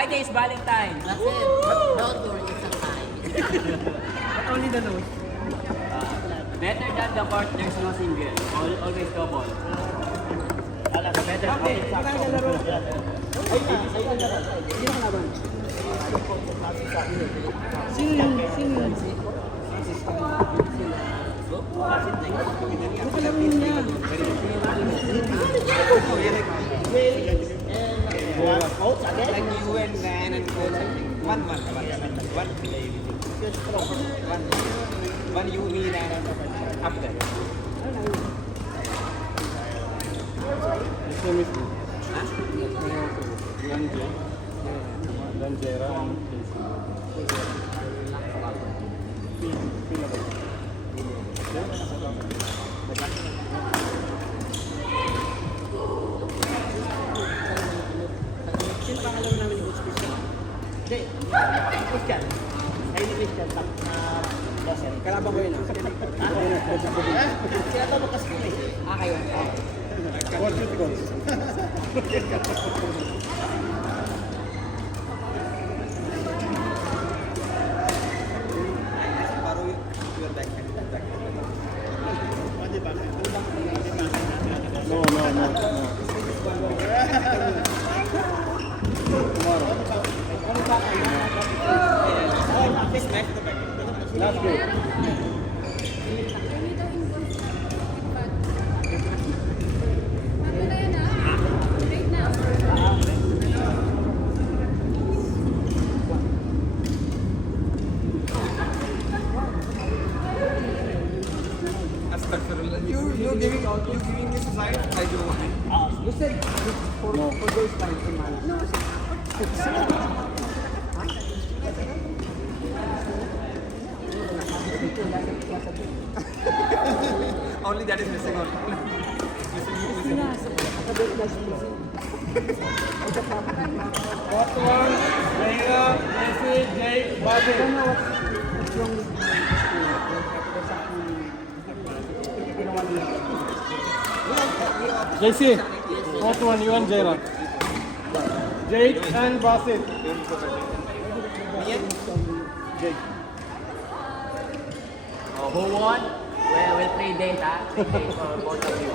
Friday is Valentine's. That's it. Don't worry, it's a time. But only the nose. Better than the court, there's no single. Always double. Okay, magkano ka laro? Hindi na kalaban. Sino yun? Ano kalaro niya? Like you and Van and go something. One you need and after. Sino pa kalaro namin ni Coach Christian? Hindi. Christian. Ay, ni Christian. Kalaban ko yun. Sila to magkaskin eh. Kayo. Baru your back. Last game. Astaghfirullah. You giving me suicide? I do want. You said for those times in Mana. No, Only that is missing on. What one? Zaira, Messi, Jay, Basil. JC, what one you and Jaira? Jade and Basil. Jade. Oh, who won? Well, we'll trade days, ha? Trade days for both of you.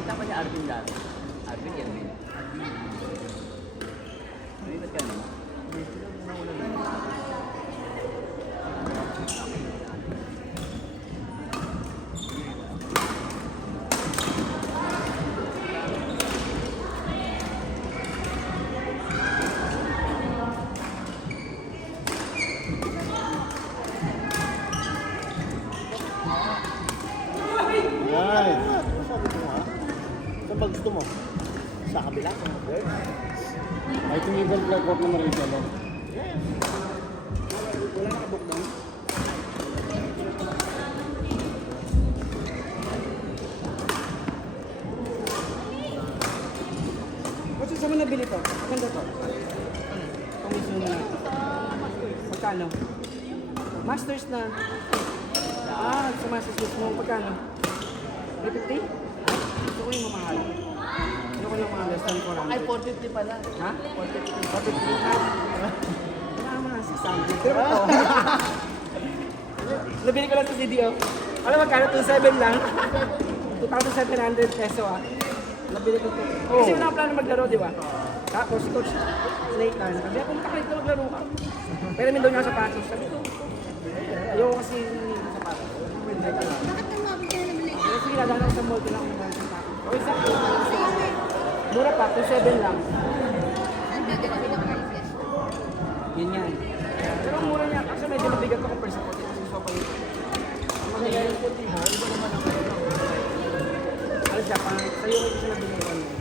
Kita pa niya Arvin dati. Arvin yan din. Lipat ka naman. Nice. Saan ba gusto mo? Sa kabila? I think even flag walk naman rin siya, no? Wala nakabook doon? Kasi saan mo nabili to? Maganda to? Kung gusto mo natin. Magkano? Masters na. Sa Masters mismo. Magkano? 350? Gusto ko yung mamahal. Gusto ko yung mga less than 400. Ay, 450 pala. Ha? 450 ha? Wala naman ang 600. Pero ito. Nabili ko lang sa CDO. Alam mo, magkano? 2,700 lang. 2,700 peso ah. Nabili ko ito. Kasi wala akong plano maglaro, di ba? Tapos, coach, Nathan, sabi ako, makakalit ka maglaro ka. Pero min daw niya sa pasos. Sabi ko, ayoko kasi sa pasos. Bakit ang mabig ka na nabili? Sige, dadaan ako sa mall ko lang. Okay, sa mura pa, 2,700 lang. Yun yan. Pero ang mura niya, kasi medyo mabigat ako per sa puti kasi sopa nito. Ang maganda yung puti mo, iba naman ang puti. Alam siya, sa'yo ko siya nabili ko niya.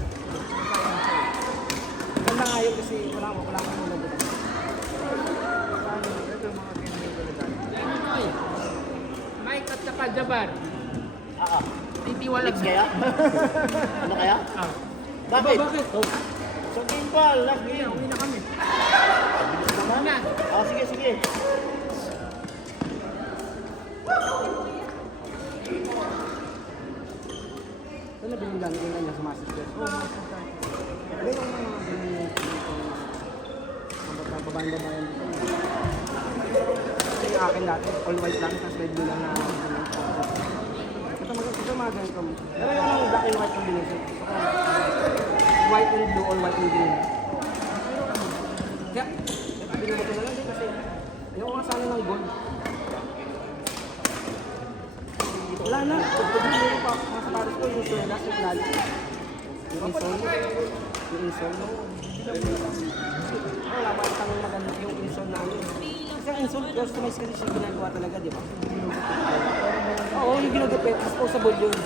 Ganda nga yun kasi wala ko muna dito. Mike at saka Jabar. Titiwalag kaya? Ano kaya? Bakit? Sa game ball, last game. Uwi na kami. Naman? Sige, sige. Ito na binigyan niya sa Master Chef. Oo, Master Chef. Pero yung mga ganyan yung babayan dito. Ito yung akin dati, all white lang, tapos red blue lang na ito mga ganito. Pero yung mga black and white combination. White and blue or white and green. Kaya, binili mo ito na lang din kasi ayoko nga sana ng gold. Wala na. Pagpagin mo pa mga sapatos ko, yung suelas, yung lalo. Yung insole. Yung insole. Wala pa itang maganda yung insole na ano. Kasi ang insole, customize kasi siya ginagawa talaga, di ba? Oo, yung ginagupit. Disposable yun.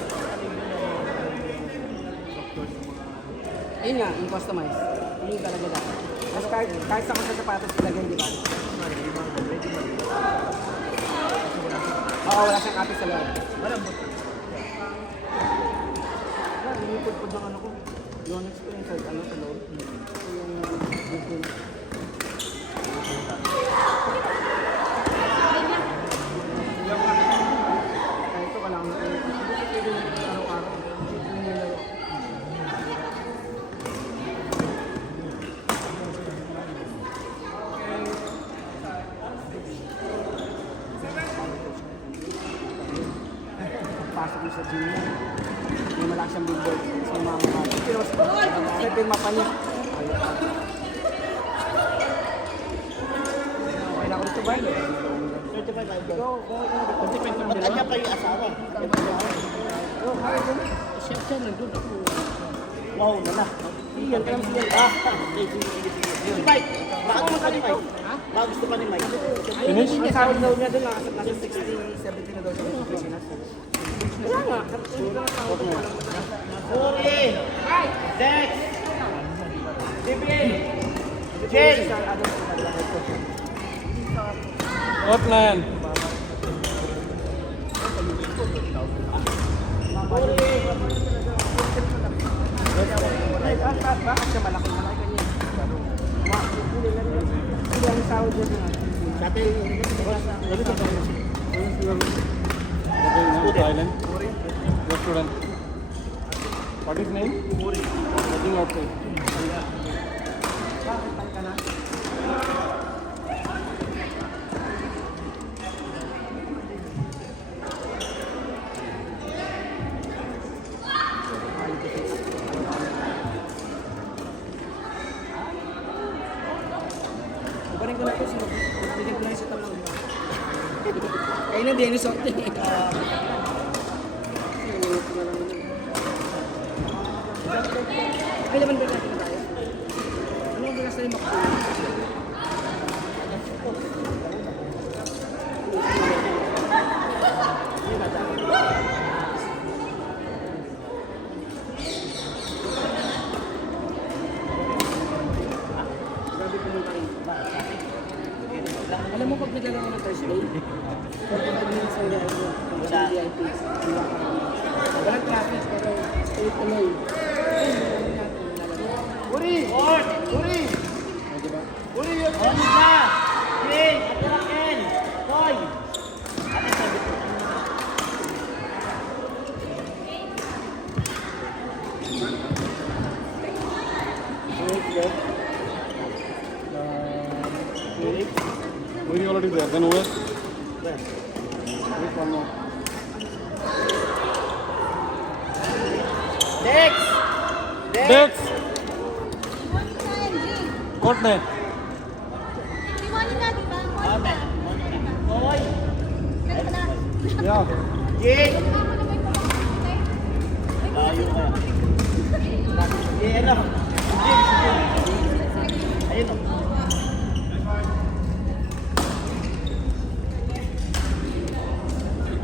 Ayun nga, yung customize. Yun yung talaga dapat. Mas kahit sa kung sa sapatos ilagay, di ba? Oo, wala siyang kapit sa loob. Malambot. Wala, yung pudpud ng ano ko. Yung experience sa ano sa loob. Yung kaya ito, kailangan mo ito. Hindi pwede yung araw-araw. Yung nilaro. Pasok mo sa gym niya. May malaki siyang billboard. Tapos may mga mukha. Pero sa pirma pa niya. Okay na ako dito ba? 35 Go, go, go. Magkanya pa yung asawa. Go, kaya ko na. Chef siya, nandun ako. Wow, nana. Iyan, kaya mo siya. Sige. Si Mike, baka gusto pa ni Mike. Baka gusto pa ni Mike. Ang sahod daw niya doon, nasa 60, 70 na daw siya sa Pilipinas. Kaya nga, hindi ka na sahod mo. Uri! Dex! Bibi! Jay! Hotline. Bakit siya malaki kanya? Hindi ang sahod niya doon. Dati, Thailand. Your student. What is name? Working outside. Bakit tayo ka na? Ibarin ko na ito, bigyan ko na yung sa talong. Kaya na din, isot din. Ay, laman ba natin na tayo? Ano ang bigas na yung makuha? Alam mo pag naglalaro ng Thursday, 45 minutes ang gagawin sa VIP. Walang traffic pero straight tuloy. Uri! Uri! Uri yung bonus na! Jay! Atirakin! Toy! Ate sabi ko. Waiting already there. Then OS. Wait one more. Dex! Dex. Court ne. Ate! Toy! Yeah. Jay! Layo ka. Jay, ano? Jay!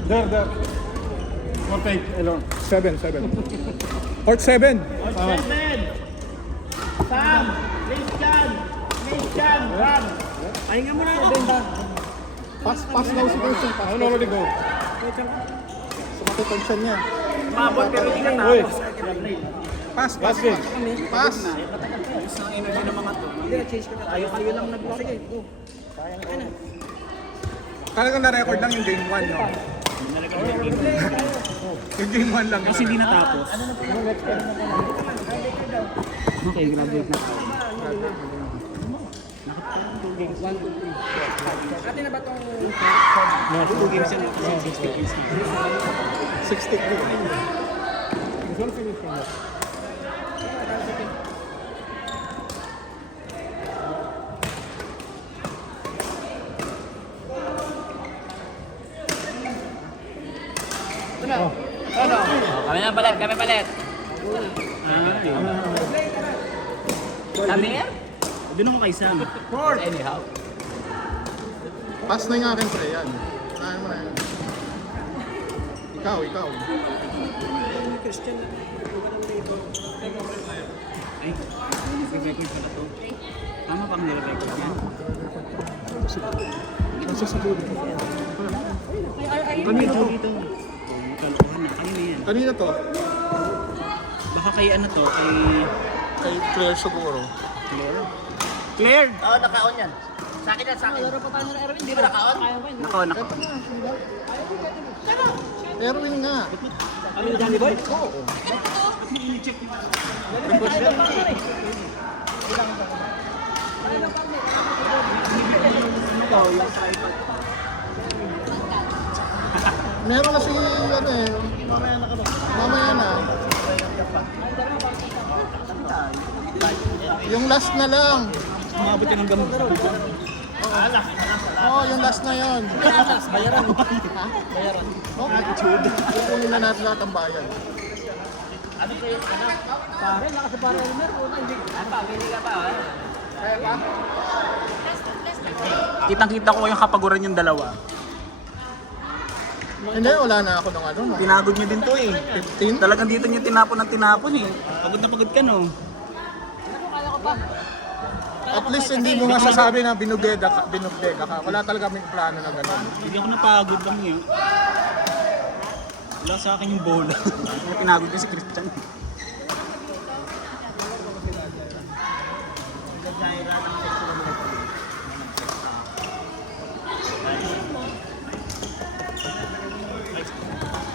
There. One take, alone. 7. Court 7. Seven. Sam. Christian. Run. Pahinga mo na ako. Pass daw si Christian. I already go. Sa tension niya. Mabot pero hindi ka Uy. tapos. Pass. Pass. Isang energy ng mga to. Hindi, change ko na. Kayo lang nag-block. Sige, go. Talagang na-record lang yung game 1, no? Yung game 1 lang. Kasi hindi natapos. Okay, graduate na tayo. Ate na ba itong... No, 2 games yan. 60 games na. 60 games. Kami palit. Amir? Doon ako kay Sam. Anyhow. Pass na yung akin, pre. Yan. Kaya mo na yan. Ikaw. Ay, nag-record pala to. Tama bang nire-record yan? Kanino to? Dito. Kalokohan na. Kanino yan? Kanina to? Baka kay ano to? Kay Claire siguro. Claire! Oo, naka-on yan. Sa akin yan, sa akin. Laro pa tayo na Erwin, di ba naka-on? Nako. Erwin nga. Ano yung Johnny Boy? Oo. Meron na si ano eh. Mamaya na. Yung last na lang. Umabot yun ng gamot. Oo, yung last na yun. Bayaran. Ha? Bayaran. Oh, attitude. Kukunin na natin lahat ang bayan. Pare, nakasapara rin meron. Pili ka pa, ha? Kitang-kita ko yung kapaguran yung dalawa. Hindi, wala na ako ng ano. No? Tinagod niyo din to eh. 15? Talagang dito niyo tinapon eh. Pagod na pagod ka no. At least hindi mo masasabi na binugdega ka. Wala talaga may plano na gano'n. Hindi ako napagod lang yun. Wala sa akin yung bola. Pinagod ko si Christian.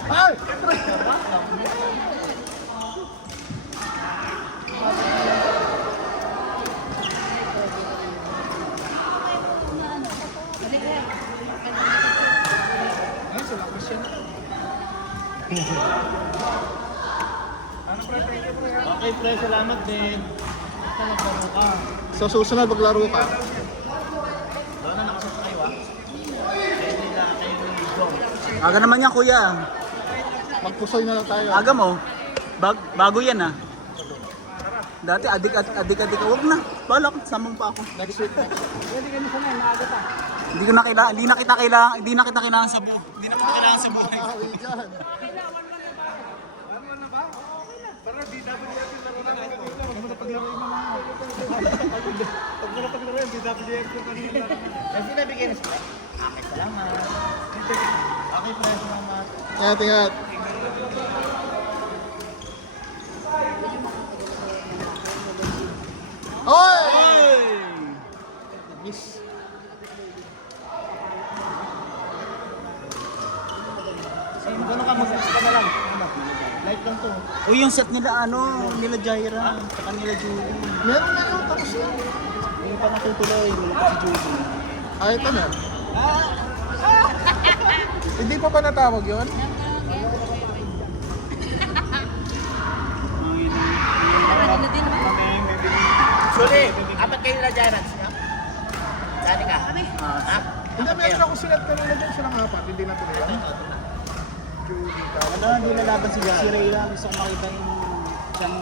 Ay! Okay, pre, salamat din. Naglaro ka. So susunod maglaro ka. Doon na nakasot kayo, ha? Pwede na kayo yung John. Aga naman yan kuya. Magpusoy na lang tayo. Aga mo. Bago yan ah. Dati adik. Huwag na. Balak, samang pa ako. Next week. Hindi na kita kailangan sa buhay. Hindi na mo kailangan sa buhay. Awi dyan. Kasi nabigyan na sila. Okay, salamat. Okay, pre, salamat. Ingat. Oy! Miss. Gano'n ka mag-set ka na lang. Light lang to. Uy, yung set nila nila Jaira, saka nila Julie. Meron na yun. Tapos na. Yung pa natutuloy, wala pa si Julie. Ay, ito na. Hindi pa ba natawag yun? Sorry, apat kayo na Giants, no? Dati ka? Ha? Hindi, meron ako silat kanina dyan silang apat. Hindi na tuloy yan. Ano, hindi lalaban si Ray lang. Gusto ko makita yung siyang...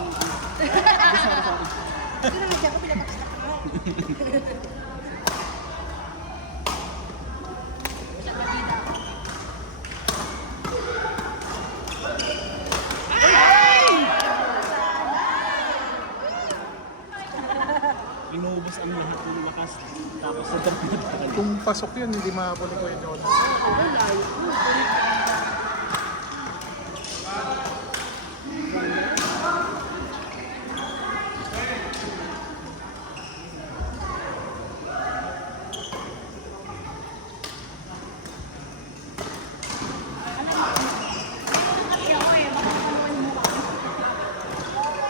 Sorry. Ito naman siya ako pinapakita ko. Inubos ang lahat ng lakas. Tapos sa dampot. Kung pasok yun, hindi mahabol ni Kuya Jonah.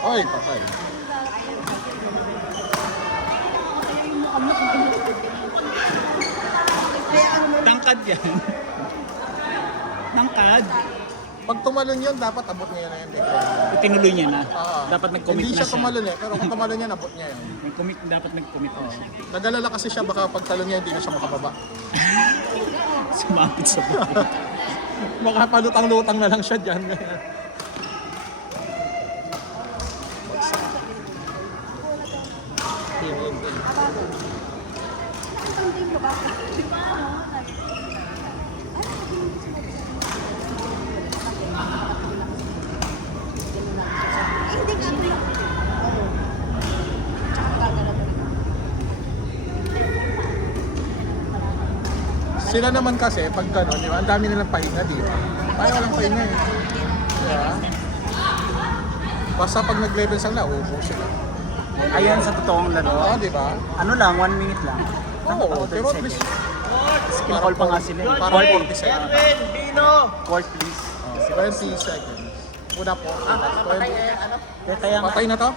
Oy, patay. Tangkad yan. Tangkad. Pag tumalon yun, dapat abot niya na yun. Tinuloy niya na. Oo. Dapat nag-commit Hindi na siya siya. tumalon eh, pero kung tumalon yan, abot niya yun. Dapat nag-commit na siya. Nag-alala kasi siya, baka pag talon niya, hindi na siya makababa. Sumapit sa buhay. Baka palutang-lutang na lang siya dyan. Hindi nga rin. Sila naman kasi, pag gano'n, di ba, ang dami nilang pahinga, di ba? Tayo walang pahinga eh. Diba? Basta pag nag-level sila, upo sila. Ayan sa totoong laro. Oo, di ba? Ano lang, 1 minute lang. Oo, pero at least, Skill call pa nga sila. parang 40 seconds. Court please. 20 seconds. Una po. Patay eh, ano? Kaya nga. Patay na to?